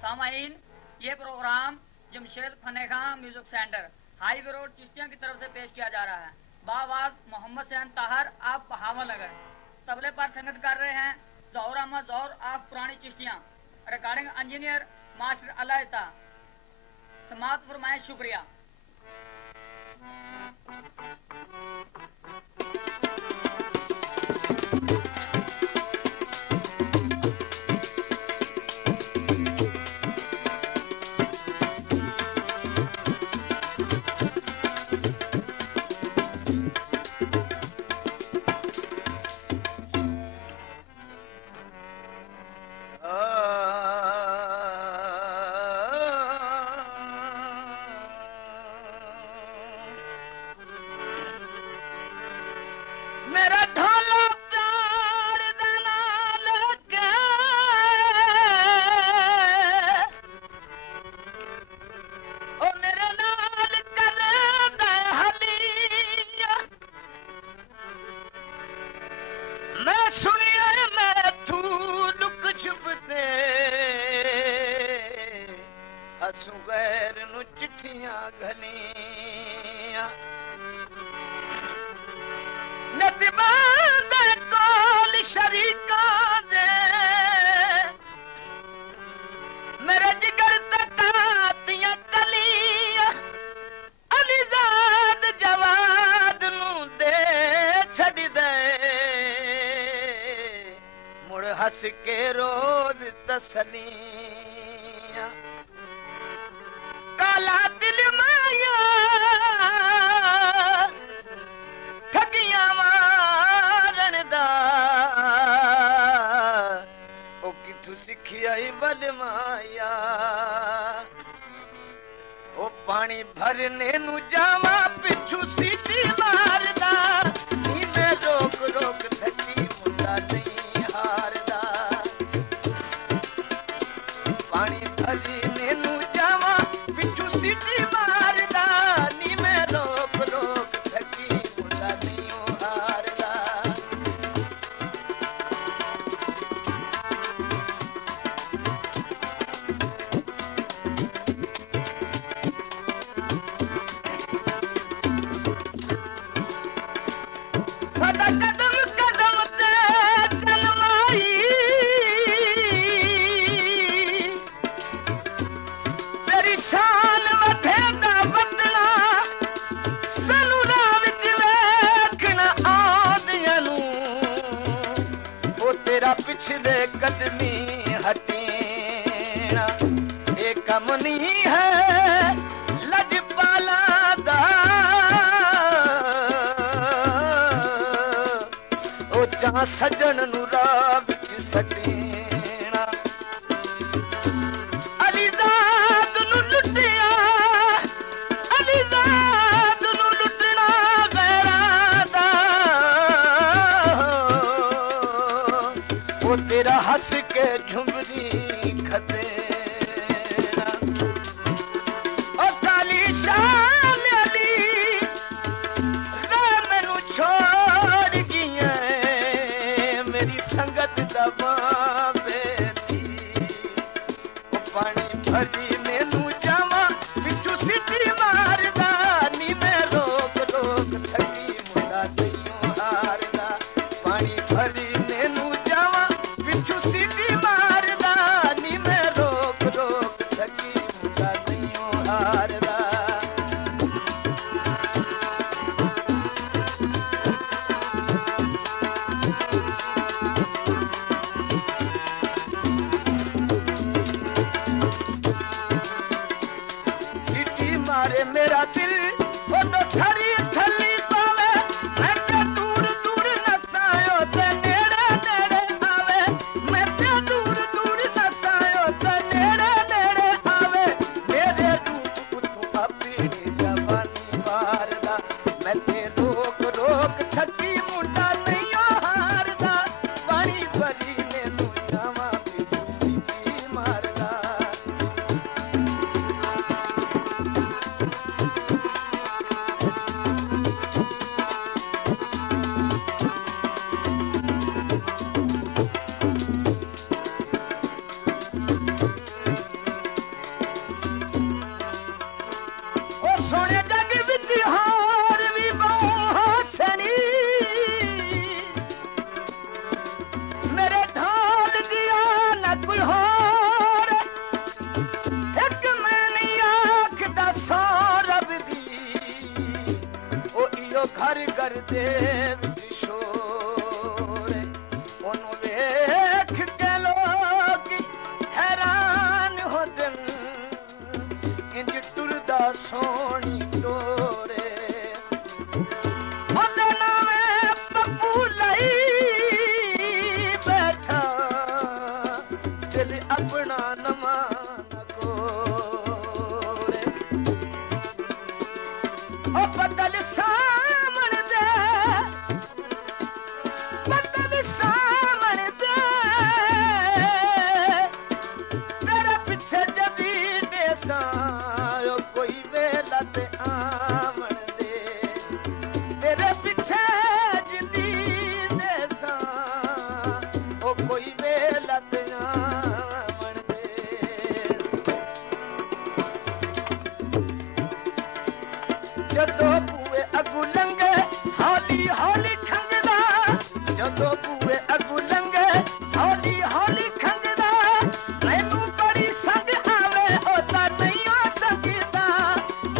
सामाईन, ये प्रोग्राम जमशेद फनेखा music centre highway road Chishtiya की तरफ से पेश किया जा रहा है। बावाद मोहम्मद सैन ताहर आप बहावलनगर। तबले पर संगत कर रहे हैं जौहर अहमद जौहर आप पुरानी चिश्तियाँ। रिकॉर्डिंग इंजीनियर मास्टर अलायता। समात फरमाए शुक्रिया। हंस के रोज तसलियां काला दिल माया ठगियां मारन दा ओ किथू सिखिया बल माया ओ पानी भरने नु जावा पिछू सीटी मारदा नी मैं रोक रोक थकी मुंडा नहीं हारदा पानी भरने नु जावा पिछू सीटी मारदा नी मैं रोक रोक थकी मुंडा नहीं हारदा कदम कदम से जलवाई तेरी शान वधेदा बदला सनूरा विच वेखना आदियां नू ओ तेरा पिछले कदमी हटेना ये कम नहीं है लजपाला दा जहां सजन नु राह विच सटेना अलीज़ाद नु लुटिया अलीज़ाद नु लुटना गैरां दा ओ तेरा हंस के झुमरी खतेना ओ काली शान अली रे मैनू छोड़ गिया मेरी संगत दबा बेटी ओ पानी भरी मैनू जावा पिछू सीटी मारदा नी मैं रोक रोक थकी मुंडा नहीं हारदा पानी भरी मैनू जावा पिछू सीटी मारदा नी मैं रोक रोक थकी मुंडा नहीं हारदा मारे मेरा दिल वो तो थरी थली पावे मैं क्या दूर दूर नसायो ते नेड़े नेड़े आवे मैं क्या दूर दूर नसायो ते नेड़े नेड़े आवे मेरे रूप कुतु अपनी जवानी मारदा मैं ते रोक रोक थकी मुंडा नहीं हारदा पानी भरी ने तू जावा पिछू सीटी मारदा दे विच शोरे ओनू वेख के लोग हैरान हो दिन इंज टुरदा सोनी टोरे ओदे नावे पप्पू लई बैठा दिल अपना नवा बदल सामन दे तेरे पीछे जदी देसा कोई वेला ते आमन दे तेरे पीछे जदी देसा ओ कोई वेला ते आमन दे जदों बूए अगू लंघे हौली हौली खंघदा जदों बूए अगू लंघे हौली हौली खंघदा मैनू बड़ी संग आवे ओदा नहीं आ संगदा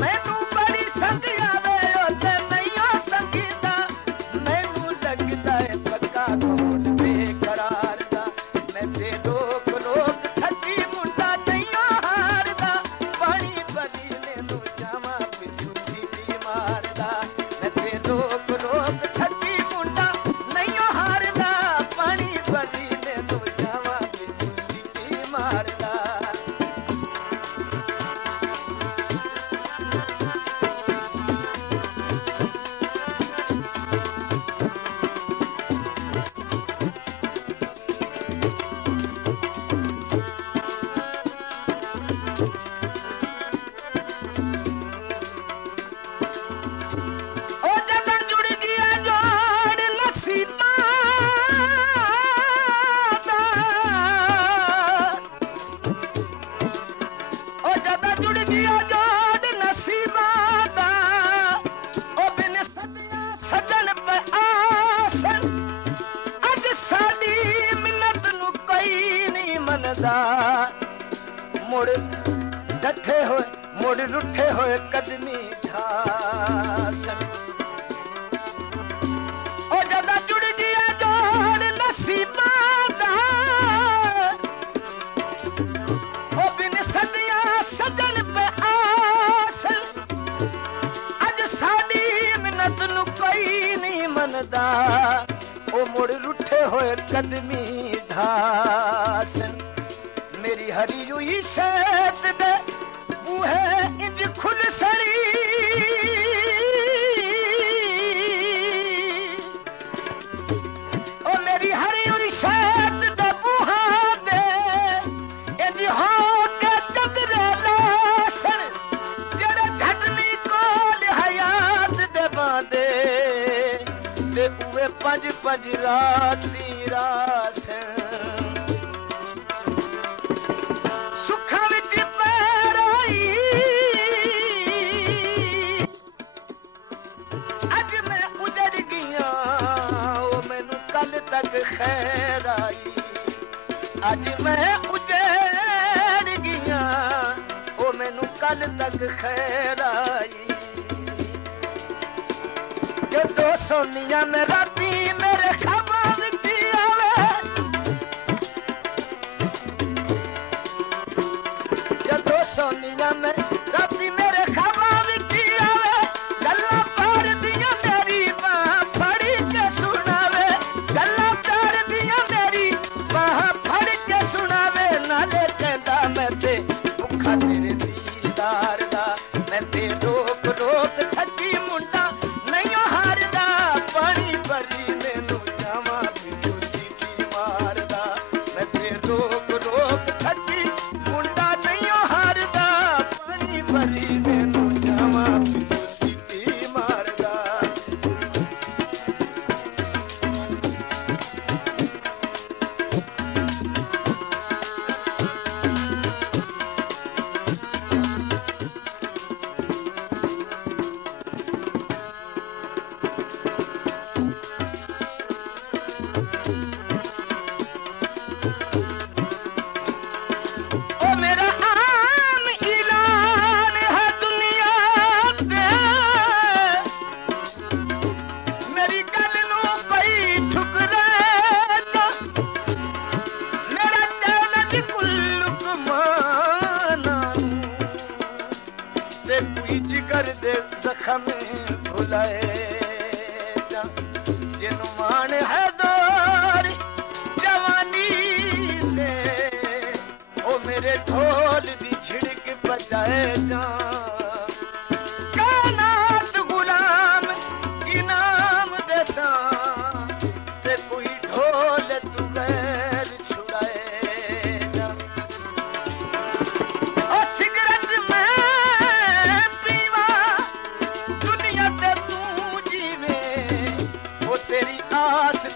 मैनू बड़ी संग आवे ओदा नहीं आ संगदा मैनू लगदा है पक्का ढोल बेकरार दा मैं ते लोक लोक थकी मुंडा नहीं हारदा पानी बली मैनू जावा पिछू मारदा मैं ते लोक लोक थकी मुंडा नहीं हारदा पानी बली मैनू जावा पिछू सीटी मारदा मुड़ डठे होए मुड़ रुठे होए कदमी ढासन ओ जदा जुड़ गया जोड़ नसीबां दा ओ बिन सदियां सजन पे आसन अज साडी मिन्नत नु कोई नहीं मनदा ओ मुड़ रुठे होए कदमी ढासन मेरी हरी हुई शैत दे बूहे इंज खुल सरी ओ मेरी हरी हुई शैत दे बूहा दे इंज हो के कदरे लासन जेड़े झटनी कोल हयात दे बांदे ते उवे पंज पंज राती रासन तक खैर आई अज मैं उजड़ गया ओ मैनू कल तक खैर आई जदों सोनिया में राती मेरे ख्वाबां विच आवे जदों सोनिया में राती मेरे ख्वाबां विच आवे गल्लां पार दियां मेरी बां फड़ी के सुनावे गल्लां प्यार दियां मेरी बां फड़ के सुनावे नाले कहंदा मैं ते भुखा तेरे दीदार दा मैं ते रोक रोक थकी मुंडा नहीं हारदा पानी भर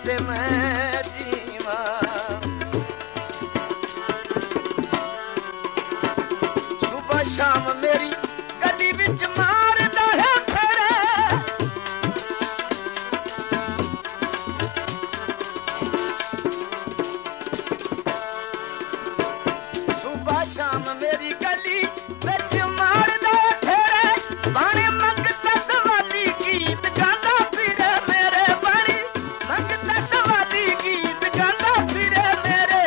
कैसे मैं जीवा। सुबह शाम मेरी गली विच मारदा है फेरे, सुबह शाम मेरी गली विच मारदा फेरे, बाणे मंगता सवाली गीत गांदा फिरे मेरे, बाणी मंगता सवाली गीत गांदा फिरे मेरे,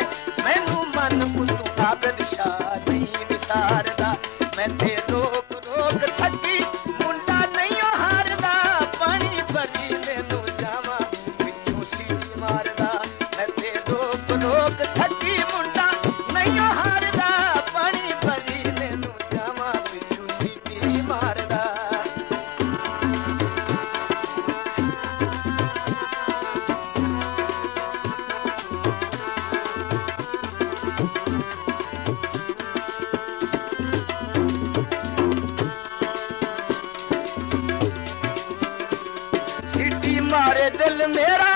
मैनू मन उतों आबद शादी विसारदा, मैं ते रोक रोक थकी मुंडा नहीं हारदा, पानी भरी मैनू जावा पिछू सीटी मारदा, मैं ते रोक रोक थकी मुंडा नहीं हारदा, पानी भरी मैनू जावा पिछू सीटी मारदा। सीटी मारे दिल मेरा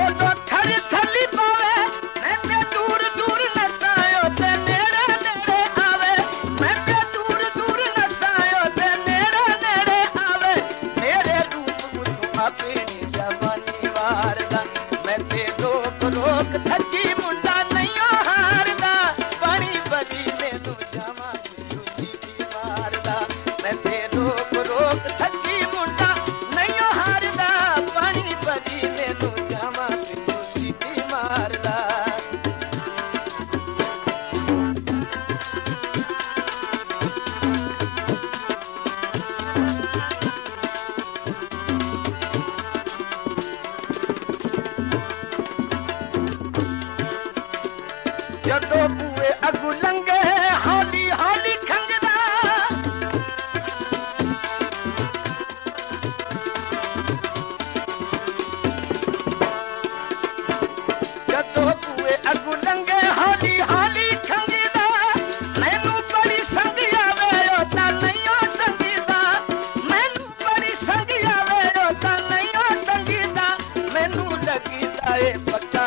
ओदो थरी थली पावे, मैं ते दूर दूर नसायो ते नेड़े नेड़े आवे, मैं ते दूर दूर नसायो ते नेड़े नेड़े आवे, मेरे रूप उतों अपनी जवानी वारदा, मैं ते रोक रोक थकी मुंडा नहीं हारदा, पानी भरी मैनू जावा पिछू सीटी मारदा, मैं ते रोक रोक थकी मुंडा नहीं हारदा, पानी भरी मैनू जावा पिछू सीटी मारदा। जदों बूए अगू लंघे हौली हौली खंघदा, जदों बूए अगू लंघे हौली हौली खंघदा, मैनू बड़ी संग आवे ओ तां नहीं ओ संगीदा, मैनू बड़ी संग आवे ओ तां नहीं ओ संगीदा, मैनू लगीदा ए पक्का